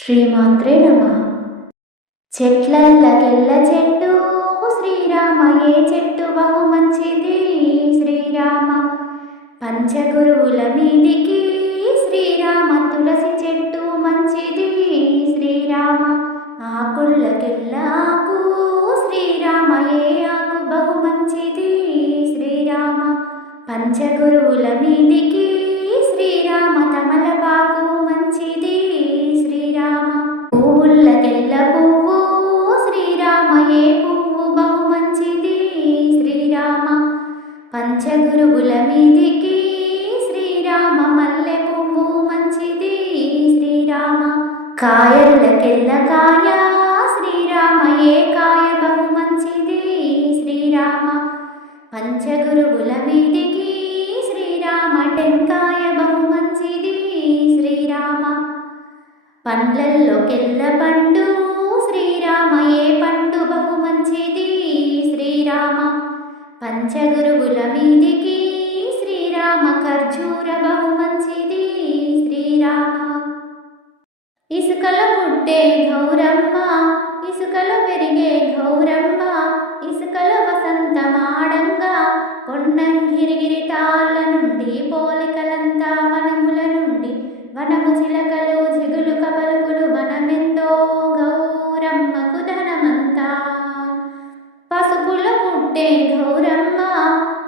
శ్రీమాత్రే నమః. చెట్లల్లకెల్ల చెట్టు శ్రీరామ, ఏ చెట్టు బహు మంచిది శ్రీరామ. పంచగురువుల మీదికి శ్రీరామ, తులసి చెట్టు మంచిది శ్రీరామ. ఆకుల్లకెల్ల ఆకు శ్రీరామ, ఏ ఆకు బహు మంచిది శ్రీరామ. పంచగురువుల మీదికి శ్రీరామ, తమలపాకు మంచిది శ్రీరామ. పువ్వుల్లకెల్ల పువ్వు శ్రీరామ, ఏ పువ్వు బహు మంచిది శ్రీరామ. పంచగురువుల మీదికి శ్రీరామ, మల్లె పువ్వు మంచిది శ్రీరామ. కాయల్లకెల్ల కాయ శ్రీరామ, ఏ కాయ బహు మంచిది శ్రీరామ. పంచగురువుల మీదికి శ్రీరామ, టెంకాయ బహు మంచిది శ్రీరామ. పండ్లల్లోకెల్ల పండు శ్రీరామ, ఏ పండు బహు మంచిది శ్రీరామ. పంచగురువుల మీదికి శ్రీరామ, ఖర్జూర బహు మంచిది శ్రీరామ. ఇసుకలో పుట్టే గౌరమ్మ, ఇసుకలో పెరిగే గౌరమ్మ, ఇసుకలో వసంతమాడంగా పొన్నంగిరిగిరి తాళ్ళ నుండి పోలికలంతా వనముల నుండి, వనము చిలకలు జిగులుక పలుకులు వనమెంతో గౌరమ్మకు ధనమంతా. పసుపులో పుట్టే గౌరమ్మ,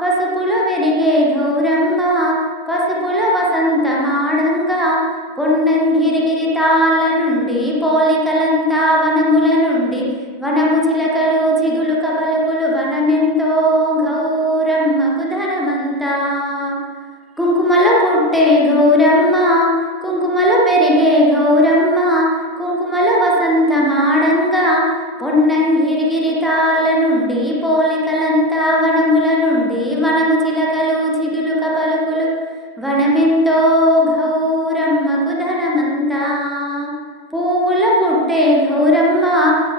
పసుపులో పెరిగే గౌరమ్మ, పసుపులో వసంతమాడంగా పొన్నంగిరిగిరి తాళ్ళ నుండి పోలికలంతా వనముల నుండి, వనము చిలకలు జిగులుక పలుకులు వనమెంతో గౌరమ్మకు ధనమంతా. కుంకుమలో పుట్టే గౌరమ్మ, కుంకుమలో పెరిగే గౌరమ్మ, కుంకుమలో వసంతమాడంగా పొన్నంగిరిగిరి తాళ్ళ నుండి పోలికలంతా వనముల నుండి, వనము చిలకలు జిగులుక పలుకులు వనమెంతో గౌరమ్మకు ధనమంతా. పువ్వుల పుట్టే గౌరమ్మ,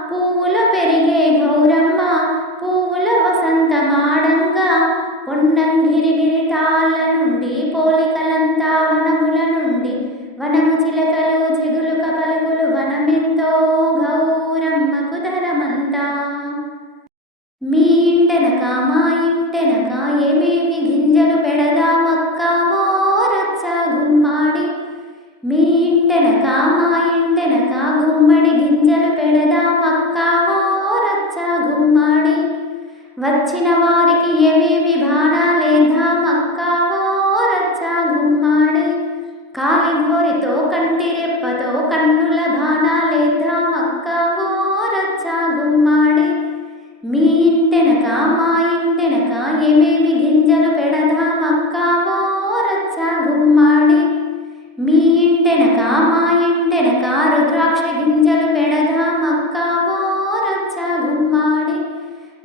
పువ్వుల పెరిగే గౌరమ్మ, పువ్వుల వసంతమాడంగా పొన్నంగిరిగిరి తాళ్ళ నుండి పోలికలంతా వనముల నుండి, వనము చిలకలు జిగులుక పలుకులు వనమెంతో గౌరమ్మకు ధనమంతా. మీ ఇంటెనక మా ఇంటెనక ఏమేమి గింజలు పెడదామక్క ఓ రచ్చ గుమ్మాడి. మీ ఇంటెనక మా ఇంటెనక గుమ్మడి గింజలు పెడదామక్క ఓ రచ్చ గుమ్మాడి. వచ్చిన వారికి ఏమేమి బాణాలేద్దామక్క ఓ రచ్చ గుమ్మాడి. కాలిగోరితో కంటి రెప్పతో కన్నుల బాణాలేద్దామక్క ఓ రచ్చ గుమ్మాడి. మీ ఇంటెనక మా ఇంటెనక ఏమేమి గింజలు పెడదామక్క ఓ రచ్చ గుమ్మాడి. మీ ఇంటెనక మా ఇంటెనక రుద్రాక్ష గింజలు పెడదామక్క ఓ రచ్చ గుమ్మాడి.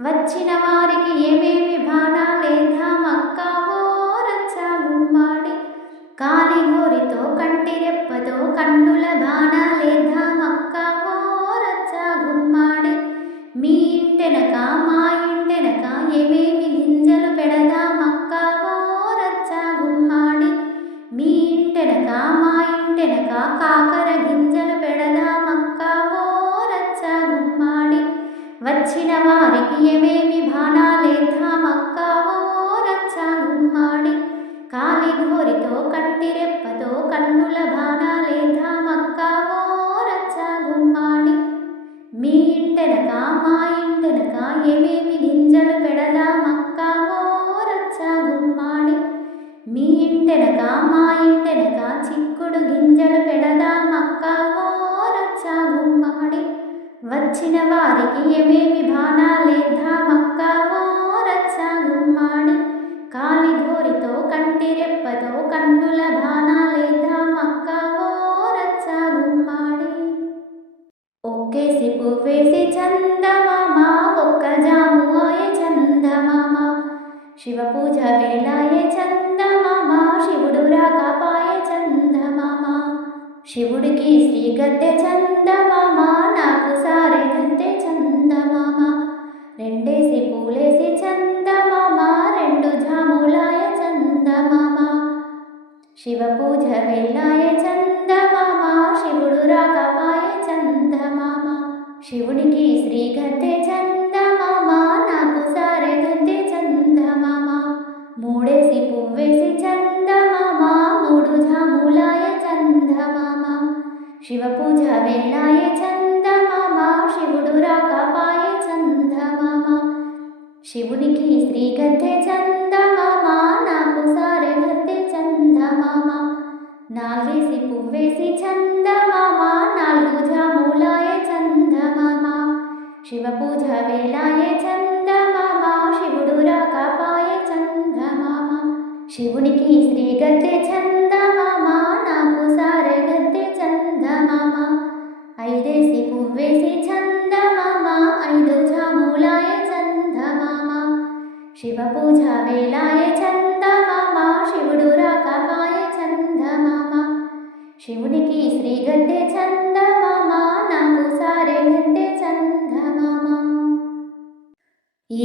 వచ్చిన వారికి ఏమేమి బాణాలేద్దామక్క ఓ రచ్చ గుమ్మాడి. కాలిగోరితో కంటి రెప్పతో కన్నుల బాణాలేద్దామక్క ఓ రచ్చ గుమ్మాడి. మీ ఇంటెనక మా ఇంటెనక ఏమేమి గింజలు పెడదామక్క ఓ రచ్చ గుమ్మాడి. మీ ఇంటెనక మా ఇంటెనక కాకర గింజలు పెడదామక్క ఓ రచ్చ గుమ్మాడి. వచ్చిన వారికి ఏమేమి బాణాలేద్దామక్క ఓ రచ్చ గుమ్మాడి. కాలిగోరితో కంటి రెప్పతో కన్నుల బాణాలేద్దామక్క ఓ రచ్చ గుమ్మాడి. మీ ఇంటెనక మా ఇంటెనక ఏమేమి గింజలు పెడదామక్క ఓ రచ్చ గుమ్మాడి. మీ ఇంటెనక మా ఇంటెనక చిక్కుడు గింజలు పెడదామక్క ఓ రచ్చ గుమ్మాడి. వచ్చిన వారికి ఏమేమి బాణాలేద్దామక్క ఓ రచ్చ గుమ్మాడి. కాలిగోరితో కంటి రెప్పతో కన్నుల బాణాలేద్దామక్క ఓ రచ్చ గుమ్మాడి. ఒక్కేసి పువ్వేసి చందమామ, ఒక్క జాము ఆయే చందమామ. శివ పూజ వేళాయే చందమామ, శివుడు రాకపాయే చందమామ. శివుడికి శ్రీ గద్దె చందమామ, నాకు సారే గద్దె చందమామ. రెండేసి పూలేసి చందమామ, రెండు జాములాయ చందమామ. శివ పూజ వేళాయే చందమామ, శివుడు రాకపాయే శివపూజ వేళాయే చందమామ శివుడు రాకపాయే చందమామ శివునికి శ్రీ గద్దె చందమామ నాకు సారె గద్దె చందమామ నాగేసి పువ్వేసి చందమామ నాలుగు జాములాయే చందమామ శివపూజ వేళాయే చందమామ శివుడు రాకపాయే చందమామ శివునికి శ్రీ గద్దె చందమామ నాకు సారె గద్దె చందమామ ఐదేసి పువ్వేసి చందమామ ఐదు జాములాయే చందమామ శివపూజ వేళాయే చందమామ శివుడు రాకపాయే చందమామ శివునికి శ్రీ గద్దె చందమామ నాకు సారె గద్దె చందమామ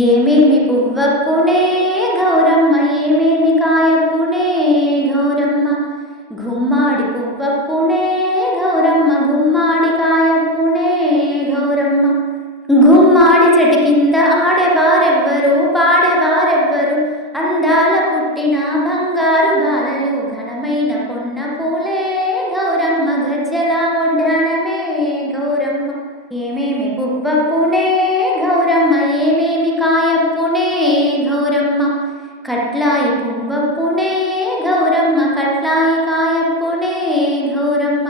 ఏమేమి పువ్వప్పునే గౌరమ్మ ఏమేమి కాయప్పునే గౌరమ్మ గుమ్మాడి పువ్వప్పునే గౌరమ్మ గుమ్మాడి కాయప్పునే గౌరమ్మ గుమ్మాడి చెట్టు కింద ఆడేవారెవ్వరు పాడేవారెవ్వరు అందాల పుట్టిన బంగారు బాలలు ఘనమైన పొన్న పూలే గౌరమ్మ గజ్జల ఒడ్డనమే గౌరమ్మ ఏమేమి పువ్వప్పునే గౌరమ్మ ఏమేమి కాయప్పునే గౌరమ్మ కట్లాయి పువ్వప్పునే గౌరమ్మ కట్లాయి కాయప్పునే గౌరమ్మ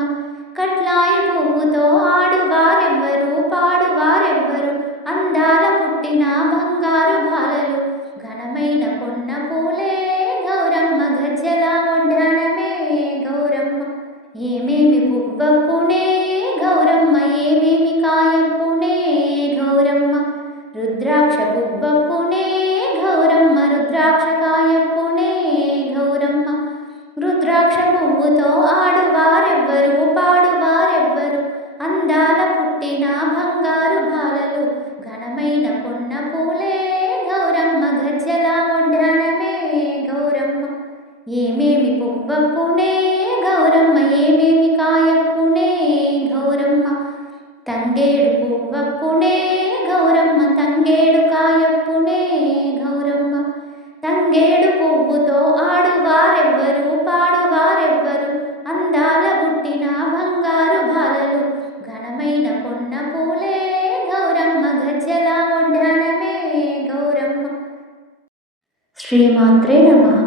కట్లాయి పువ్వుతో ఆడువారెవ్వరు పాడువారెవ్వరు అందాల పుట్టిన బంగారు బాలలు ఘనమైన పొన్న పూలే గౌరమ్మ గజ్జల ఒడ్డనమే గౌరమ్మ ఏమేమి పువ్వప్పునే గౌరమ్మ ఏమేమి కాయప్పునే గౌరమ్మ రుద్రాక్ష పువ్వప్పునే గౌరమ్మ రుద్రాక్ష కాయప్పునే గౌరమ్మ రుద్రాక్ష పువ్వుతో ఆడువారెవ్వరు పాడువారెవ్వరు అందాల పుట్టిన బంగారు బాలలు ఘనమైన పొన్న పూలే గౌరమ్మ గజ్జల ఒడ్డనమే గౌరమ్మ ఏమేమి పువ్వప్పునే గౌరమ్మ ఏమేమి కాయప్పునే గౌరమ్మ తంగేడు పువ్వప్పునే గౌరమ్మ తంగేడు కాయప్పునే గౌరమ్మ తంగేడు పువ్వుతో ఆడువారెవ్వరు పాడువారెవ్వరు అందాల పుట్టిన బంగారు బాలలు ఘనమైన పొన్న పూలే గౌరమ్మ గజ్జల ఒడ్డనమే గౌరమ్మ శ్రీమాత్రే నమః.